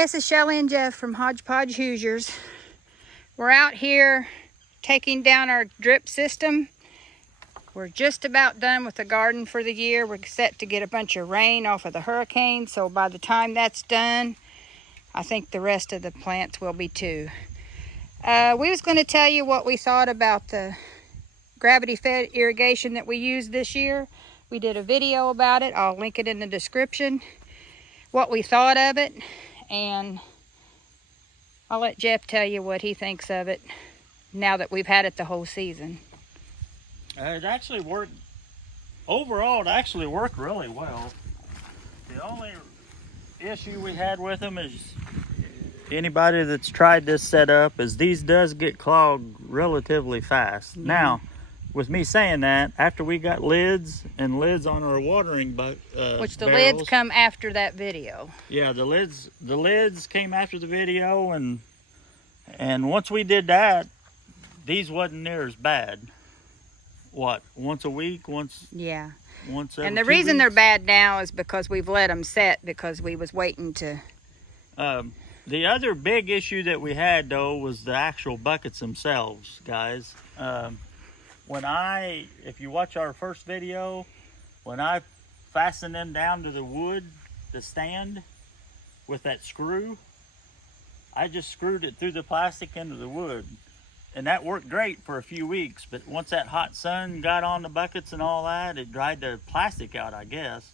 Hi, this is Shelly and Jeff from Hodgepodge Hoosiers. We're out here taking down our drip system. We're just about done with the garden for the year. We're set to get a bunch of rain off of the hurricane, so by the time that's done, I think the rest of the plants will be too. We was going to tell you what we thought about the gravity-fed irrigation that we used this year. We did a video about it. I'll link it in the description. What we thought of it, and I'll let Jeff tell you what he thinks of it now that we've had it the whole season. It actually worked, overall it actually worked really well. The only issue we had with them is, anybody that's tried this setup, is these does get clogged relatively fast. Yeah. Now, with me saying that, after we got lids on our watering Which the barrels, lids come after that video. Yeah, the lids came after the video, and once we did that, these wasn't near as bad. What, once a week, Yeah. once every And the 2 reason they're weeks? bad now is because we've let them set because we was waiting to. The other big issue that we had though was the actual buckets themselves, guys. If you watch our first video, when I fastened them down to the wood, the stand, with that screw, I just screwed it through the plastic into the wood. And that worked great for a few weeks, but once that hot sun got on the buckets and all that, it dried the plastic out, I guess.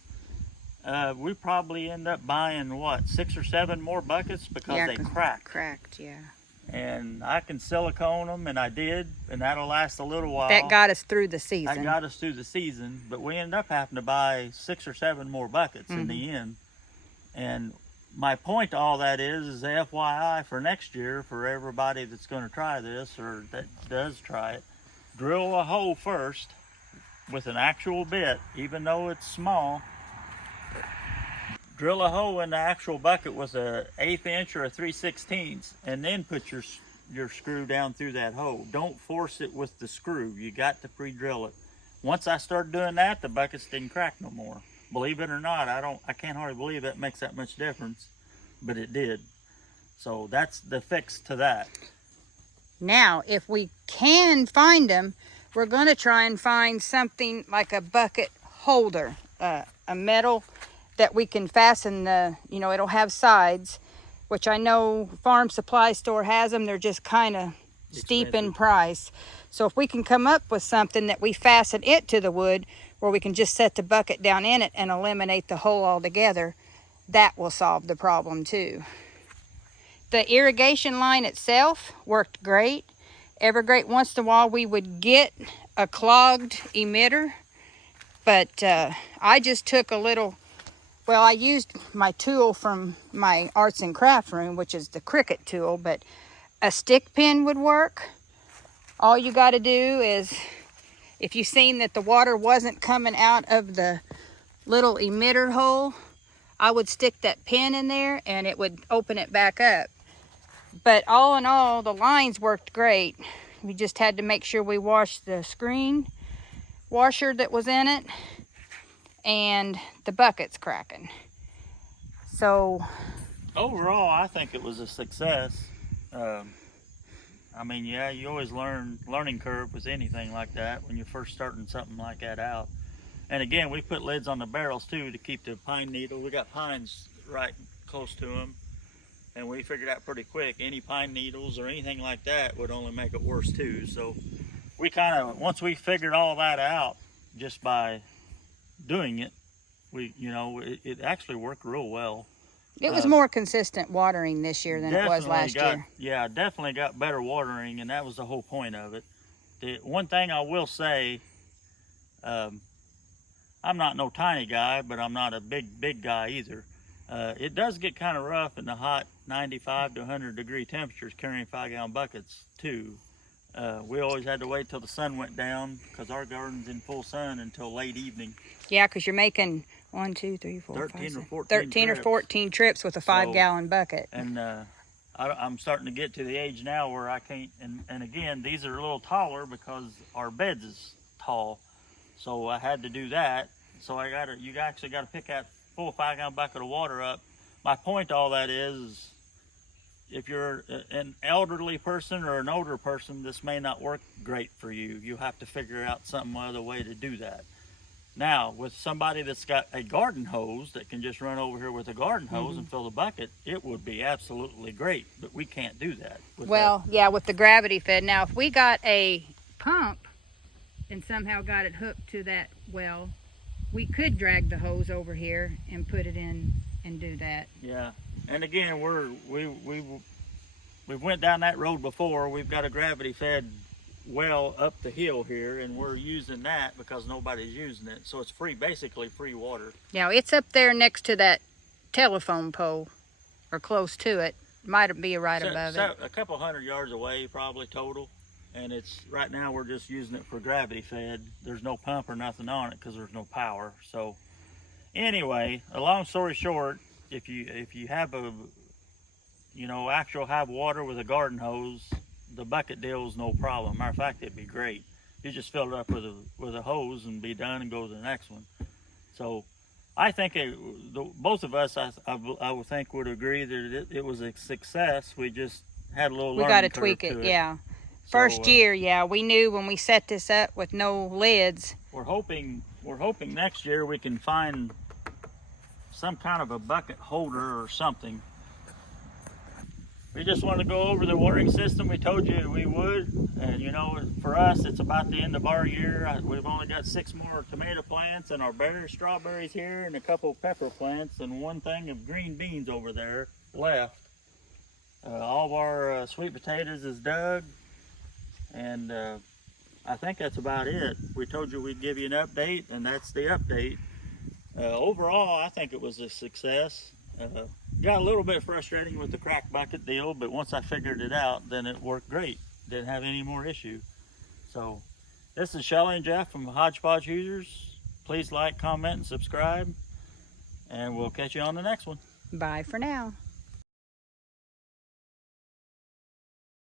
We probably end up buying, what, 6 or 7 more buckets because they cracked. Cracked, yeah. And I can silicone them, and I did, and that'll last a little while. That got us through the season. That got us through the season, but we ended up having to buy 6 or 7 more buckets in the end. And my point to all that is FYI for next year, for everybody that's going to try this or that does try it, drill a hole first with an actual bit, even though it's small. Drill a hole in the actual bucket with a 1/8 inch or a 3/16, and then put your screw down through that hole. Don't force it with the screw. You got to pre-drill it. Once I started doing that, the buckets didn't crack no more. Believe it or not, I can't hardly believe that makes that much difference, but it did. So that's the fix to that. Now, if we can find them, we're going to try and find something like a bucket holder, a metal that we can fasten it'll have sides, which I know Farm Supply Store has them. They're just kind of steep in price. So if we can come up with something that we fasten it to the wood, where we can just set the bucket down in it and eliminate the hole altogether, that will solve the problem too. The irrigation line itself worked great. Once in a while we would get a clogged emitter, but I just took I used my tool from my arts and craft room, which is the Cricut tool, but a stick pin would work. All you got to do is, if you've seen that the water wasn't coming out of the little emitter hole, I would stick that pin in there and it would open it back up. But all in all, the lines worked great. We just had to make sure we washed the screen washer that was in it, and the bucket's cracking. So overall, I think it was a success. I mean, yeah, you always learning curve with anything like that when you're first starting something like that out. And again, we put lids on the barrels too to keep the pine needle. We got pines right close to them, and we figured out pretty quick any pine needles or anything like that would only make it worse too. So we once we figured all that out just by doing it, it actually worked real well. it was more consistent watering this year than it was last year. Yeah, definitely got better watering, and that was the whole point of it. The one thing I will say, I'm not no tiny guy, but I'm not a big guy either. It does get kind of rough in the hot 95 to 100 degree temperatures carrying 5-gallon buckets too. We always had to wait till the sun went down because our garden's in full sun until late evening. Yeah, because you're making 1, 2, 3, 4, 13 or 14 trips with a 5-gallon bucket. And I'm starting to get to the age now where I can't, and again, these are a little taller because our beds is tall. So I had to do that. So you actually got to pick that full 5-gallon bucket of water up. My point to all that is if you're an elderly person or an older person, this may not work great for you. You have to figure out some other way to do that. Now, with somebody that's got a garden hose that can just run over here with a garden hose and fill the bucket, it would be absolutely great. But we can't do that. Well, yeah, with the gravity fed. Now, if we got a pump and somehow got it hooked to that well, we could drag the hose over here and put it in and do that. Yeah, and again, we went down that road before. We've got a gravity fed well up the hill here, and we're using that because nobody's using it, so it's free, basically free water. Now it's up there next to that telephone pole, or close to it. Might be right above it. A couple 100 yards away, probably total. And it's right now we're just using it for gravity fed. There's no pump or nothing on it because there's no power. So anyway, a long story short, if you have a actual have water with a garden hose, the bucket deal is no problem. Matter of fact, it'd be great. You just fill it up with a hose and be done and go to the next one. So I think both of us, I would think, would agree that it was a success. We just had a little learning curve. We got to tweak it, yeah. First year, yeah, we knew when we set this up with no lids. We're hoping next year we can find some kind of a bucket holder or something. We just want to go over the watering system. We told you we would, and for us, it's about the end of our year. We've only got 6 more tomato plants and our strawberries here, and a couple pepper plants, and 1 thing of green beans over there left. All of our sweet potatoes is dug, and I think that's about it. We told you we'd give you an update, and that's the update. Overall, I think it was a success. Got a little bit frustrating with the crack bucket deal, but once I figured it out, then it worked great. Didn't have any more issue. So this is Shelly and Jeff from Hodgepodge Users. Please like, comment, and subscribe, and we'll catch you on the next one. Bye for now.